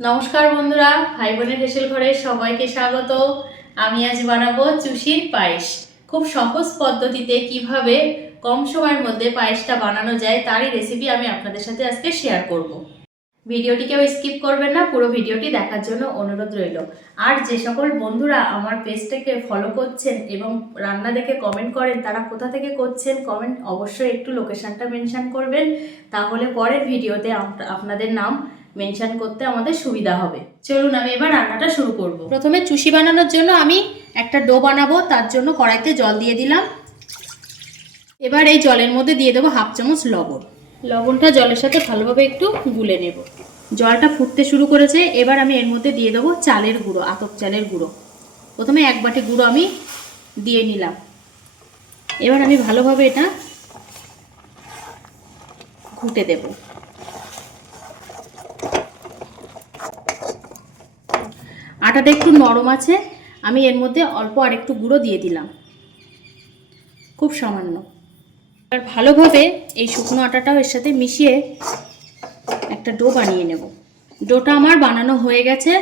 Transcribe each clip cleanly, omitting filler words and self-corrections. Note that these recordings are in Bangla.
নমস্কার বন্ধুরা, ভাই বোনের হেসেল ঘরে সবাইকে স্বাগত। আমি আজ বানাবো চুষির পায়েস। খুব সহজ পদ্ধতিতে কিভাবে কম সময়ের মধ্যে পায়েসটা বানানো যায় তারই রেসিপি আমি আপনাদের সাথে আজকে শেয়ার করব। ভিডিওটিকেও স্কিপ করবেন না, পুরো ভিডিওটি দেখার জন্য অনুরোধ রইল। আর যে সকল বন্ধুরা আমার পেজটাকে ফলো করছেন এবং রান্না দেখে কমেন্ট করেন, তারা কোথা থেকে করছেন কমেন্ট অবশ্যই একটু লোকেশনটা মেনশন করবেন, তাহলে পরের ভিডিওতে আপনাদের নাম মেনশন করতে আমাদের সুবিধা হবে। চলুন আমি এবার রান্নাটা শুরু করব। প্রথমে চুষি বানানোর জন্য আমি একটা ডো বানাবো, তার জন্য কড়াইতে জল দিয়ে দিলাম। এবার এই জলের মধ্যে দিয়ে দেবো 1/2 চামচ লবণ। লবণটা জলের সাথে ভালোভাবে একটু গুলে নেব। জলটা ফুটতে শুরু করেছে, এবার আমি এর মধ্যে দিয়ে দেবো চালের গুঁড়ো, আতপ চালের গুঁড়ো। প্রথমে 1 বাটি গুঁড়ো আমি দিয়ে নিলাম। এবার আমি ভালোভাবে এটা ঘুটে দেব। আটাটা একটু নরম আছে, আমি এর মধ্যে অল্প আর একটু গুঁড়ো দিয়ে দিলাম, খুব সামান্য। আর ভালোভাবে এই শুকনো আটাটাও এর সাথে মিশিয়ে একটা ডো বানিয়ে নেব। ডোটা আমার বানানো হয়ে গেছে,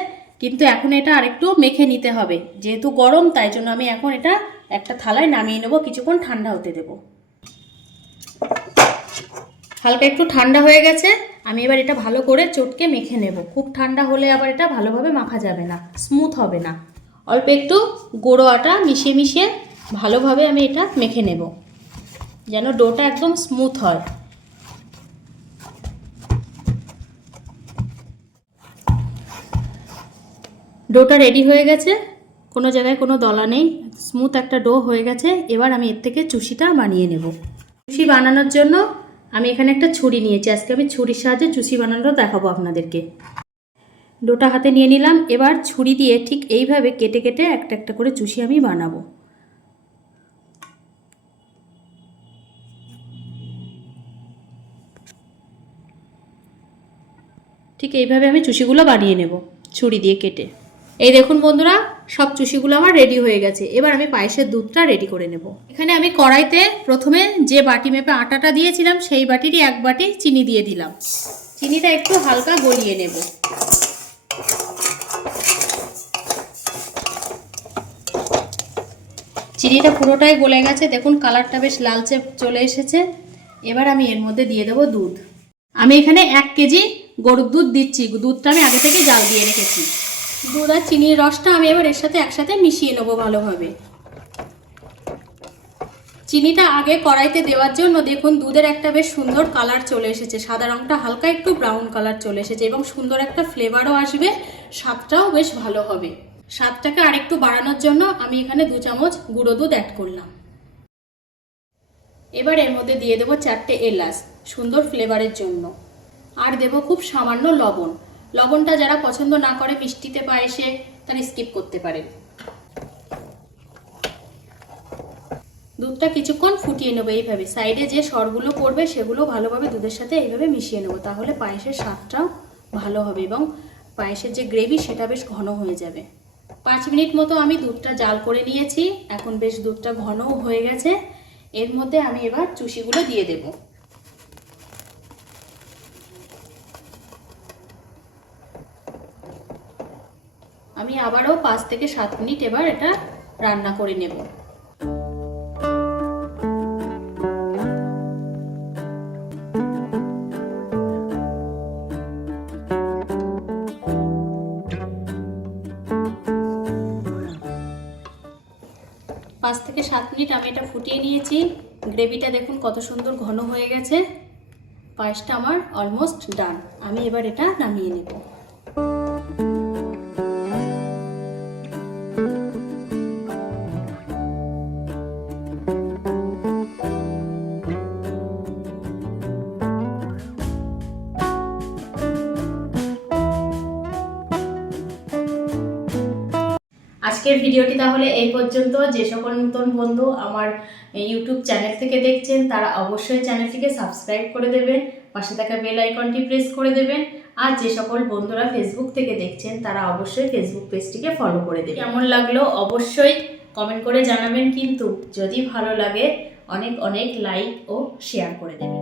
কিন্তু এখন এটা আরেকটু মেখে নিতে হবে। যেহেতু গরম, তাই জন্য আমি এখন এটা একটা থালায় নামিয়ে নেব, কিছুক্ষণ ঠান্ডা হতে দেব। হালকা একটু ঠান্ডা হয়ে গেছে, আমি এবার এটা ভালো করে চটকে মেখে নেব। খুব ঠান্ডা হলে আবার এটা ভালোভাবে মাখা যাবে না, স্মুথ হবে না। অল্প একটু গুঁড়ো আটা মিশিয়ে মিশিয়ে ভালোভাবে আমি এটা মেখে নেব, যেন ডোটা একদম স্মুথ হয়। ডোটা রেডি হয়ে গেছে, কোনো জায়গায় কোনো দলা নেই, স্মুথ একটা ডো হয়ে গেছে। এবার আমি এর থেকে চুষিটা বানিয়ে নেব। চুষি বানানোর জন্য আমি এখানে একটা ছুরি নিয়েছি, আজকে আমি ছুরির সাহায্যে চুষি বানানোটা দেখাবো আপনাদেরকে। ডোটা হাতে নিয়ে নিলাম, এবার ছুরি দিয়ে ঠিক এইভাবে কেটে কেটে একটা একটা করে চুষি আমি বানাবো। ঠিক এইভাবে আমি চুষিগুলো বানিয়ে নেব ছুরি দিয়ে কেটে। এই দেখুন বন্ধুরা, সব চুষিগুলো আমার রেডি হয়ে গেছে। এবার আমি পায়েসের দুধটা রেডি করে নেব। এখানে আমি কড়াইতে প্রথমে যে বাটি মেপে আটাটা দিয়েছিলাম সেই বাটিরই 1 বাটি চিনি দিয়ে দিলাম। চিনিটা একটু হালকা গলিয়ে নেব। চিনিটা পুরোটাই গলে গেছে, দেখুন কালারটা বেশ লালচে চলে এসেছে। এবার আমি এর মধ্যে দিয়ে দেবো দুধ। আমি এখানে 1 কেজি গরুর দুধ দিচ্ছি, দুধটা আমি আগে থেকে জাল দিয়ে রেখেছি। দুধ আর চিনির রসটা আমি এবার এর সাথে একসাথে মিশিয়ে নেবো ভালোভাবে। চিনিটা আগে কড়াইতে দেওয়ার জন্য দেখুন দুধের একটা বেশ সুন্দর কালার চলে এসেছে, সাদা রঙটা হালকা একটু ব্রাউন কালার চলে এসেছে এবং সুন্দর একটা ফ্লেভারও আসবে, স্বাদটাও বেশ ভালো হবে। স্বাদটাকে আরেকটু বাড়ানোর জন্য আমি এখানে 2 চামচ গুঁড়ো দুধ অ্যাড করলাম। এবার এর মধ্যে দিয়ে দেবো 4টে এলাচ সুন্দর ফ্লেভারের জন্য, আর দেবো খুব সামান্য লবণ। লবণটা যারা পছন্দ না করে মিষ্টিতে পায়েসে, তারা স্কিপ করতে পারেন। দুধটা কিছুক্ষণ ফুটিয়ে নেবো এইভাবে, সাইডে যে সরগুলো পড়বে সেগুলো ভালোভাবে দুধের সাথে এইভাবে মিশিয়ে নেবো, তাহলে পায়েসের স্বাদটাও ভালো হবে এবং পায়েসের যে গ্রেভি সেটা বেশ ঘন হয়ে যাবে। 5 মিনিট মতো আমি দুধটা জাল করে নিয়েছি, এখন বেশ দুধটা ঘনও হয়ে গেছে। এর মধ্যে আমি এবার চুষিগুলো দিয়ে দেব। আমি আবারও 5 থেকে 7 মিনিট এবার এটা রান্না করে নেব। পাঁচ থেকে 7 মিনিট আমি এটা ফুটিয়ে নিয়েছি। গ্রেভিটা দেখুন কত সুন্দর ঘন হয়ে গেছে। পায়েসটা আমার অলমোস্ট ডান। আমি এবার এটা নামিয়ে নেব। আজকের ভিডিওটি তাহলে এই পর্যন্ত। যে সকল নতুন বন্ধু আমার ইউটিউব চ্যানেল থেকে দেখছেন তারা অবশ্যই চ্যানেলটিকে সাবস্ক্রাইব করে দেবেন, পাশে থাকা বেল আইকনটি প্রেস করে দেবেন। আর যে সকল বন্ধুরা ফেসবুক থেকে দেখছেন তারা অবশ্যই ফেসবুক পেজটিকে ফলো করে দেবেন। কেমন লাগলো অবশ্যই কমেন্ট করে জানাবেন, কিন্তু যদি ভালো লাগে অনেক অনেক লাইক ও শেয়ার করে দেবেন।